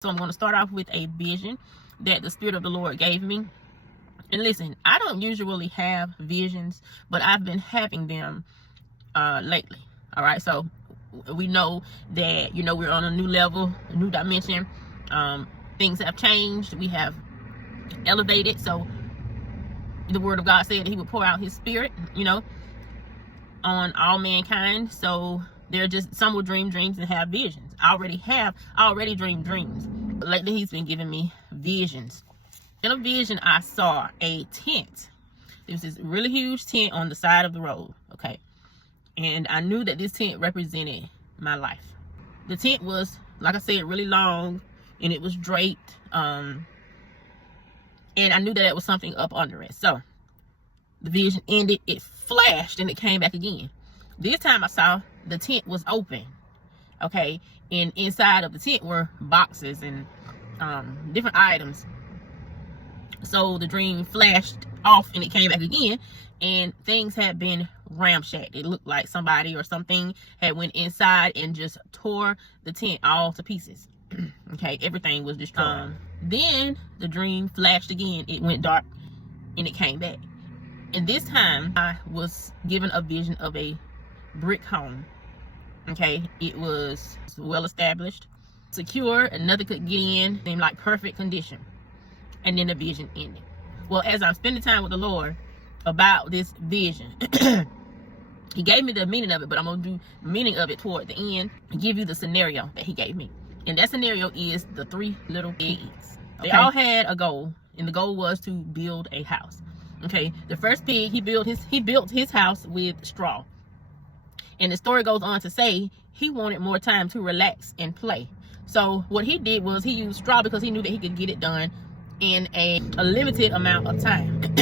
So I'm going to start off with a vision that the Spirit of the Lord gave me. And listen, I don't usually have visions, but I've been having them lately. All right, so we know that, we're on a new level, a new dimension. Things have changed. We have elevated. So the Word of God said that He would pour out His Spirit, on all mankind. So they're just, some will dream dreams and have visions. I already dreamed dreams. But lately He's been giving me visions. In a vision, I saw a tent. There was this really huge tent on the side of the road, okay? And I knew that this tent represented my life. The tent was, like I said, really long, and it was draped. And I knew that there was something up under it. So the vision ended, it flashed, and it came back again. This time I saw the tent was open, okay? And inside of the tent were boxes and different items. So the dream flashed off and it came back again, and things had been ramshacked. It looked like somebody or something had went inside and just tore the tent all to pieces. Okay, everything was destroyed. Then the dream flashed again. It went dark and it came back. And this time I was given a vision of a brick home. Okay, it was well established, secure, and nothing could get in. Seemed like perfect condition. And then the vision ended. Well, as I'm spending time with the Lord about this vision, He gave me the meaning of it, but I'm going to do the meaning of it toward the end and give you the scenario that He gave me. And that scenario is the 3 little pigs. They all had a goal, and the goal was to build a house. Okay, the first pig, he built his house with straw. And the story goes on to say he wanted more time to relax and play. So what he did was he used straw because he knew that he could get it done in a limited amount of time.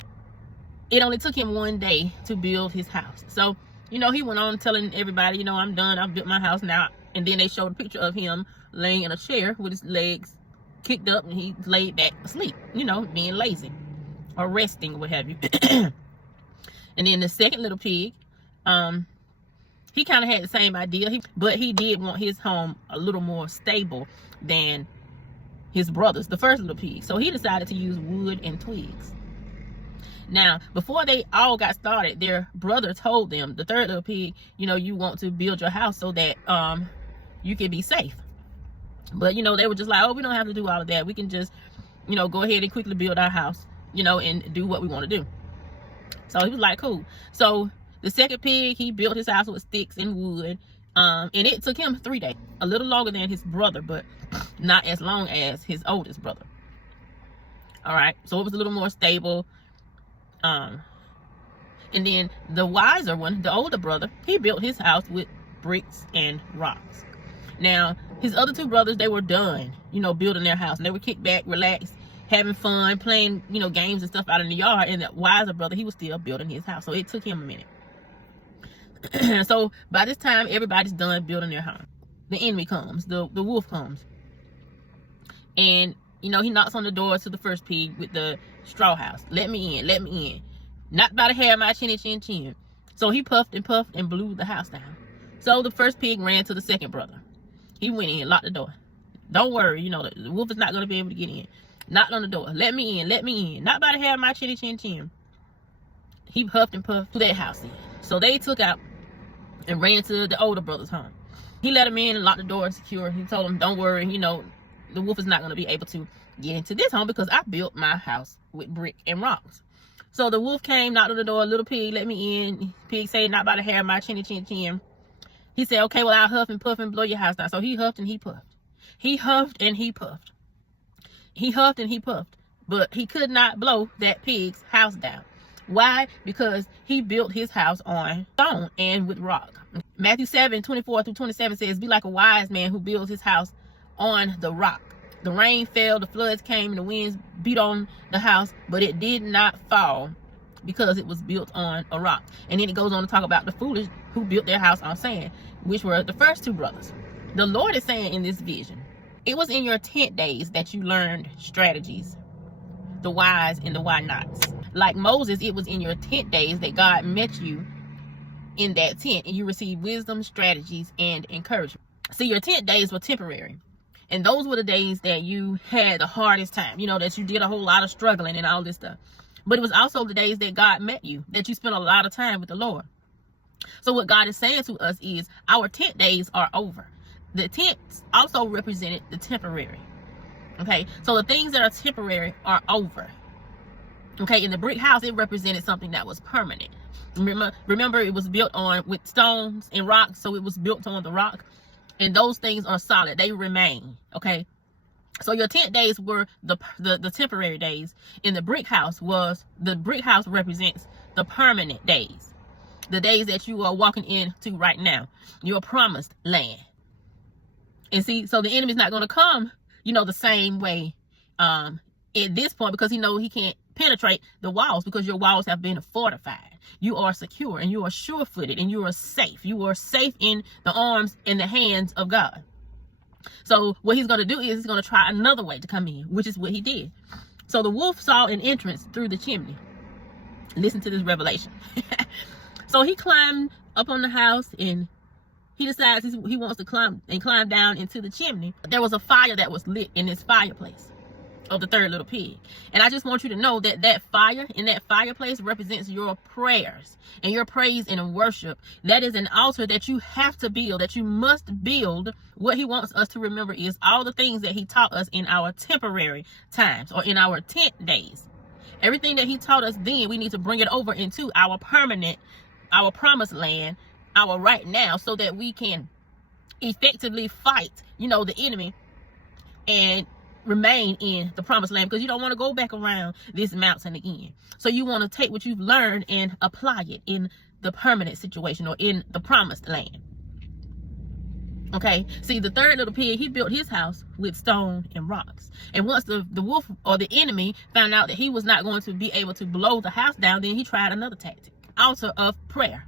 It only took him 1 day to build his house. So, he went on telling everybody, I'm done. I've built my house now. And then they showed a picture of him laying in a chair with his legs kicked up, and he laid back asleep, being lazy or resting or what have you. And then the second little pig, he kind of had the same idea, but he did want his home a little more stable than his brothers, the first little pig. So he decided to use wood and twigs. Now, before they all got started, their brother told them, the third little pig, you want to build your house so that you can be safe. But, they were just like, oh, we don't have to do all of that. We can just, go ahead and quickly build our house, and do what we want to do. So he was like, cool. So the second pig, he built his house with sticks and wood. And it took him 3 days. A little longer than his brother, but not as long as his oldest brother. All right. So it was a little more stable. And then the wiser one, the older brother, he built his house with bricks and rocks. Now, his other 2 brothers, they were done, building their house. And they were kicked back, relaxed, having fun, playing, games and stuff out in the yard. And the wiser brother, he was still building his house. So it took him a minute. So by this time, everybody's done building their home. The enemy comes, the wolf comes. And, he knocks on the door to the first pig with the straw house. Let me in, let me in. Not by the hair of my chinny chin chin. So he puffed and blew the house down. So the first pig ran to the second brother. He went in, locked the door. Don't worry, the wolf is not going to be able to get in. Knocked on the door. Let me in, let me in. Not by the hair of my chinny chin chin. He puffed and puffed to that house in. So they took out and ran to the older brother's home. He let him in and locked the door and secure. He told him, don't worry, the wolf is not going to be able to get into this home because I built my house with brick and rocks. So the wolf came, knocked on the door. Little pig, let me in. Pig said, not by the hair of my chinny chin chin. He said, okay, well, I'll huff and puff and blow your house down. So he huffed and he puffed. He huffed and he puffed. He huffed and he puffed. But he could not blow that pig's house down. Why? Because he built his house on stone and with rock. Matthew 7:24-27 says, be like a wise man who builds his house on the rock. The rain fell, the floods came, and the winds beat on the house, but it did not fall because it was built on a rock. And then it goes on to talk about the foolish who built their house on sand, which were the first 2 brothers. The Lord is saying in this vision, it was in your tent days that you learned strategies, the whys and the why nots. Like Moses, it was in your tent days that God met you in that tent and you received wisdom, strategies, and encouragement. See, your tent days were temporary. And those were the days that you had the hardest time, you know, that you did a whole lot of struggling and all this stuff. But it was also the days that God met you, that you spent a lot of time with the Lord. So what God is saying to us is our tent days are over. The tents also represented the temporary. Okay, so the things that are temporary are over. Okay, in the brick house, it represented something that was permanent. Remember, it was built on with stones and rocks, so it was built on the rock. And those things are solid. They remain. Okay, so your tent days were the temporary days. In the brick house represents the permanent days. The days that you are walking into right now, your promised land. And see, so the enemy's not going to come, you know, the same way at this point, because he knows he can't penetrate the walls, because your walls have been fortified. You are secure and you are sure-footed and you are safe. You are safe in the arms and the hands of God. So what he's going to do is he's going to try another way to come in, which is what he did. So the wolf saw an entrance through the chimney. Listen to this revelation. So he climbed up on the house and he decides he wants to climb down into the chimney. There was a fire that was lit in this fireplace of the third little pig. And I just want you to know that that fire in that fireplace represents your prayers and your praise and worship. That is an altar that you have to build, that you must build. What he wants us to remember is all the things that he taught us in our temporary times or in our tent days. Everything that he taught us then, we need to bring it over into our permanent, our promised land, our right now, so that we can effectively fight, you know, the enemy and remain in the promised land, because you don't want to go back around this mountain again. So you want to take what you've learned and apply it in the permanent situation or in the promised land. Okay, see, the third little pig, he built his house with stone and rocks. And once the wolf or the enemy found out that he was not going to be able to blow the house down, then he tried another tactic, altar of prayer,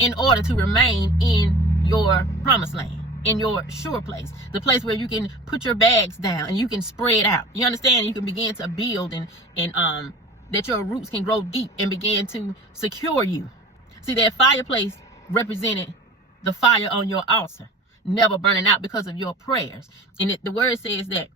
in order to remain in your promised land, in your sure place, the place where you can put your bags down and you can spread out. You understand? You can begin to build and that your roots can grow deep and begin to secure you. See, that fireplace represented the fire on your altar, never burning out because of your prayers. And the word says that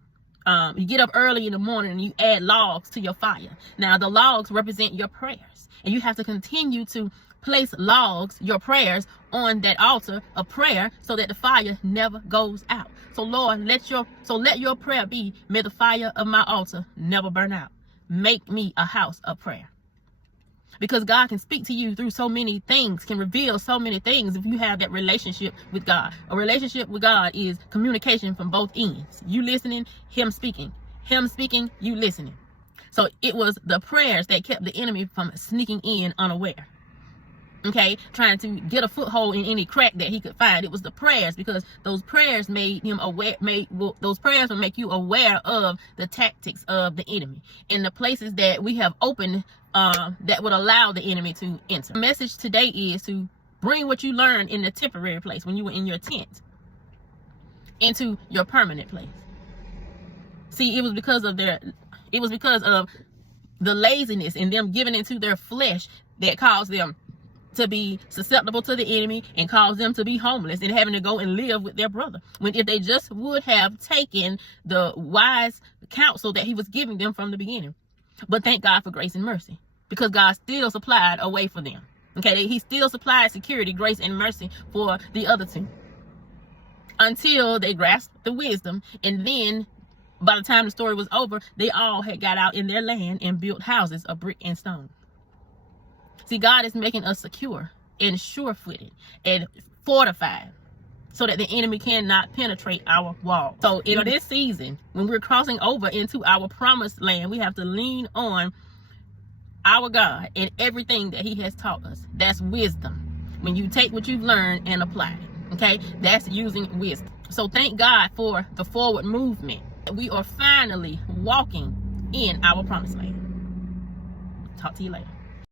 you get up early in the morning and you add logs to your fire. Now, the logs represent your prayers, and you have to continue to place logs, your prayers, on that altar of prayer so that the fire never goes out. So Lord, let your prayer be, may the fire of my altar never burn out. Make me a house of prayer. Because God can speak to you through so many things, can reveal so many things if you have that relationship with God. A relationship with God is communication from both ends. You listening, him speaking. Him speaking, you listening. So it was the prayers that kept the enemy from sneaking in unaware. Okay, trying to get a foothold in any crack that he could find. It was the prayers, because those prayers made him aware. Those prayers will make you aware of the tactics of the enemy and the places that we have opened that would allow the enemy to enter. The message today is to bring what you learned in the temporary place when you were in your tent into your permanent place. See, it was because of the laziness and them giving into their flesh that caused them to be susceptible to the enemy and cause them to be homeless and having to go and live with their brother. When if they just would have taken the wise counsel that he was giving them from the beginning. But thank God for grace and mercy, because God still supplied a way for them. Okay, he still supplied security, grace, and mercy for the other two until they grasped the wisdom. And then by the time the story was over, they all had got out in their land and built houses of brick and stone. See, God is making us secure and sure-footed and fortified so that the enemy cannot penetrate our wall. So in this season, when we're crossing over into our promised land, we have to lean on our God and everything that he has taught us. That's wisdom. When you take what you've learned and apply it, okay? That's using wisdom. So thank God for the forward movement. We are finally walking in our promised land. Talk to you later.